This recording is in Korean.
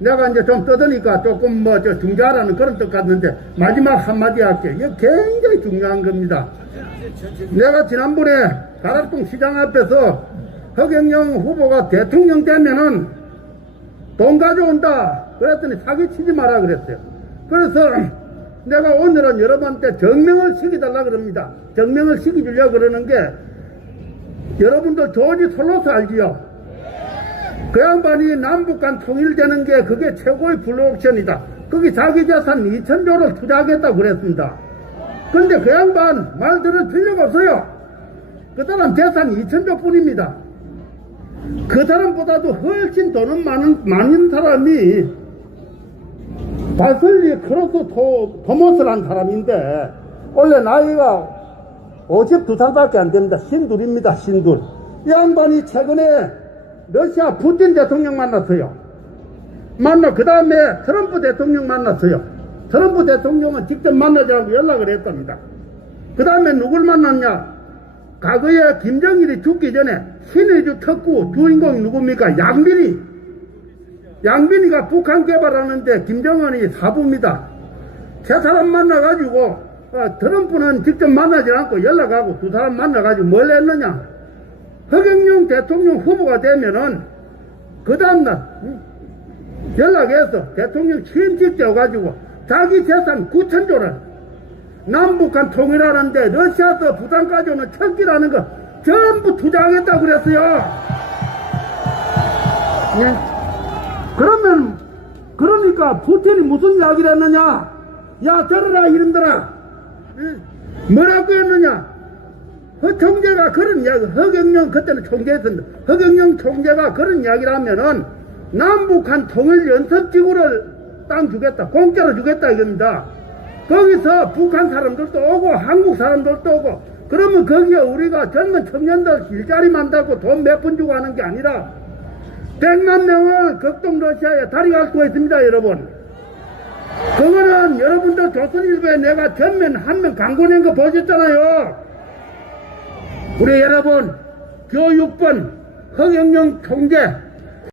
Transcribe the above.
내가 이제 좀 떠드니까 조금 뭐 저 중재하라는 그런 뜻 같는데 마지막 한마디 할게. 이게 굉장히 중요한 겁니다. 내가 지난번에 가락동 시장 앞에서 허경영 후보가 대통령 되면은 돈 가져온다. 그랬더니 사기치지 마라 그랬어요. 그래서 내가 오늘은 여러분한테 증명을 시켜달라 그럽니다. 증명을 시켜주려고 그러는 게 여러분들 조지 솔로스 알지요? 그 양반이 남북 간 통일되는 게 그게 최고의 블루옵션이다. 거기 자기 재산 2천조를 투자하겠다고 그랬습니다. 근데 그 양반 말 들을 필요가 없어요. 그 사람 재산 2천조 뿐입니다. 그 사람보다도 훨씬 돈은 많은, 많은 사람이 바슬리 크로스 토, 토머스란 사람인데, 원래 나이가 52살밖에 안 됩니다. 신둘입니다, 신둘. 이 양반이 최근에 러시아 푸틴 대통령 만났어요. 만나, 그 다음에 트럼프 대통령 만났어요. 트럼프 대통령은 직접 만나자고 연락을 했답니다. 그 다음에 누굴 만났냐? 과거에 김정일이 죽기 전에 신의주 특구 주인공이 누굽니까? 양빈이. 양빈이가 북한 개발하는데 김정은이 사부입니다. 세 사람 만나가지고 어, 트럼프는 직접 만나지 않고 연락하고 두 사람 만나가지고 뭘 했느냐? 허경영 대통령 후보가 되면은 그 다음날 응? 연락해서 대통령 취임식 때가지고 자기 재산 9천조를 남북한 통일하는데 러시아에서 부산까지 오는 철기라는 거 전부 투자하겠다고 그랬어요. 예? 그러면 그러니까 푸틴이 무슨 이야기를 했느냐? 야 들어라 이름들아. 예? 뭐라고 했느냐? 허 총재가 그런 이야기, 허경영 그때는 총재였습니다. 허경영 총재가 그런 이야기를 하면은 남북한 통일 연습지구를 땅 주겠다, 공짜로 주겠다 이겁니다. 거기서 북한 사람들도 오고 한국 사람들도 오고 그러면 거기에 우리가 젊은 청년들 일자리 만들고 돈 몇 푼 주고 하는 게 아니라 100만 명을 극동 러시아에 다리 밟고 있습니다 여러분 그거는 여러분들 조선일보에 내가 전면 한명 광고 낸거 보셨잖아요 우리 여러분 교육번 허경영 총재